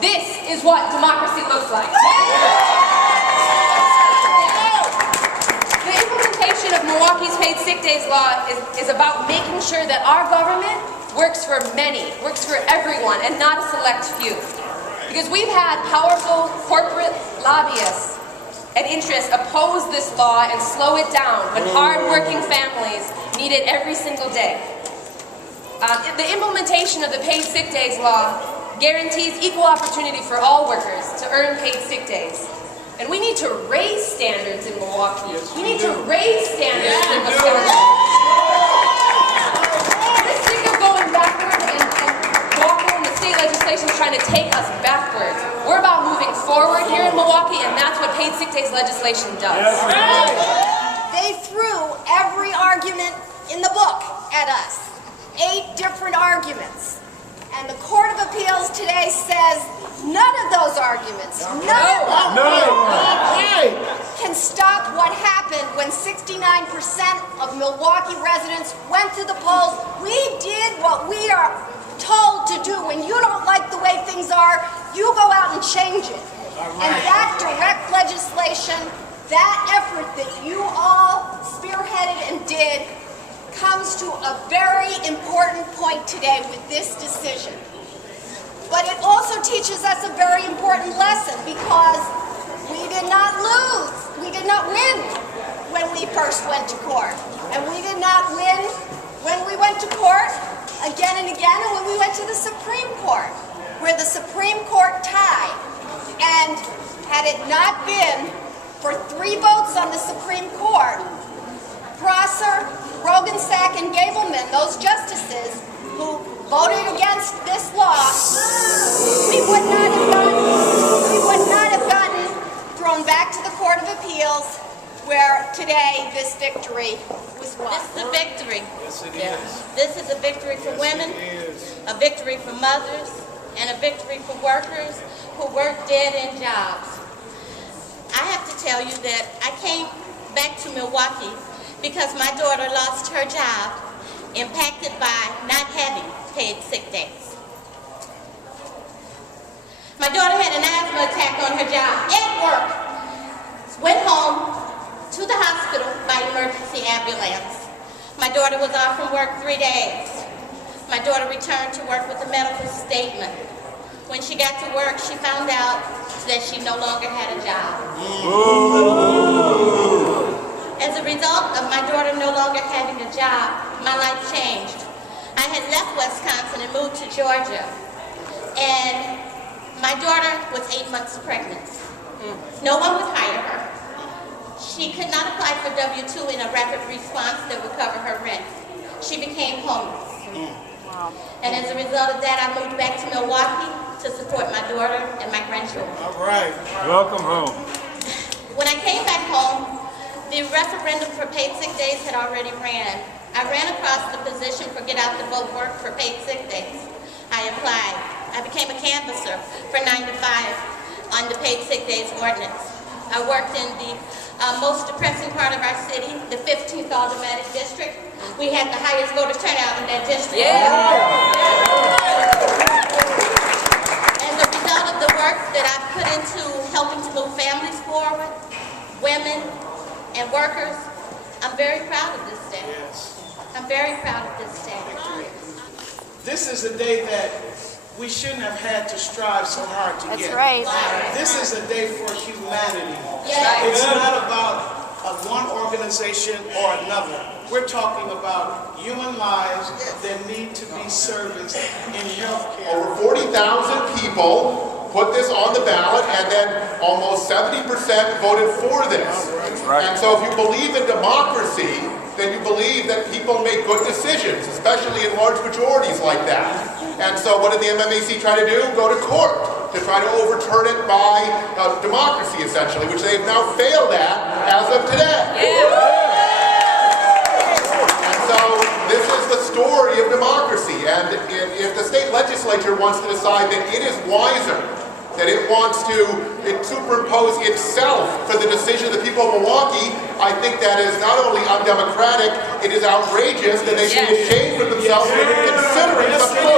This is what democracy looks like. The implementation of Milwaukee's paid sick days law is about making sure that our government works for many, works for everyone, and not a select few. Because we've had powerful corporate lobbyists and interests oppose this law and slow it down when hard-working families need it every single day. The implementation of the paid sick days law guarantees equal opportunity for all workers to earn paid sick days. And we need to raise standards in Milwaukee. We need to raise standards in Wisconsin. We're sick of going backwards and walking in the state legislation trying to take us backwards. We're about moving forward here in Milwaukee, and that's what paid sick days legislation does. They threw every argument in the book at us. 8 different arguments. And the Court of Appeals today says none of those arguments, none of them can stop what happened when 69% of Milwaukee residents went to the polls. We did what we are told to do. When you don't like the way things are, you go out and change it. And that direct legislation, that effort that you all spearheaded and did, comes to a very important point today with this decision. But it also teaches us a very important lesson, because we did not lose, we did not win when we first went to court. And we did not win when we went to court again and again, and when we went to the Supreme Court, where the Supreme Court tied. And had it not been for 3 votes on the Supreme Court, Prosser, Rogensack, and Gableman, those justices who voted against this law, we would not have gotten thrown back to the Court of Appeals, where today this victory was won. This is a victory. Yes, it is. This is a victory for women, a victory for mothers, and a victory for workers who work dead-end jobs. I have to tell you that I came back to Milwaukee because my daughter lost her job, impacted by not having paid sick days. My daughter had an asthma attack on her job at work, went home to the hospital by emergency ambulance. My daughter was off from work 3 days. My daughter returned to work with a medical statement. When she got to work, she found out that she no longer had a job. As a result of my daughter no longer having a job, my life changed. I had left Wisconsin and moved to Georgia. And my daughter was 8 months pregnant. No one would hire her. She could not apply for W-2 in a rapid response that would cover her rent. She became homeless. And as a result of that, I moved back to Milwaukee to support my daughter and my grandchildren. All right. Welcome home. When I came back home, the referendum for paid sick days had already ran. I ran across the position for Get Out the Vote Work for paid sick days. I applied. I became a canvasser for 9 to 5 on the paid sick days ordinance. I worked in the most depressing part of our city, the 15th Aldermanic District. We had the highest voter turnout in that district. As a result of the work that I've put into helping to move families forward, women, and workers, I'm very proud of this day. I'm very proud of this day. This is a day that we shouldn't have had to strive so hard to get. That's right. This is a day for humanity. Yes. It's not about one organization or another. We're talking about human lives that need to be serviced in healthcare. Over 40,000 people put this on the ballot, and then almost 70% voted for this. And so if you believe in democracy, then you believe that people make good decisions, especially in large majorities like that. And so what did the MMAC try to do? Go to court to try to overturn it by democracy, essentially, which they've now failed at as of today. And so this is the story of democracy. And if the state legislature wants to decide that it is wiser, that it wants to superimpose itself for the decision of the people of Milwaukee, I think that is not only undemocratic, it is outrageous, that they should be ashamed of themselves for even considering such a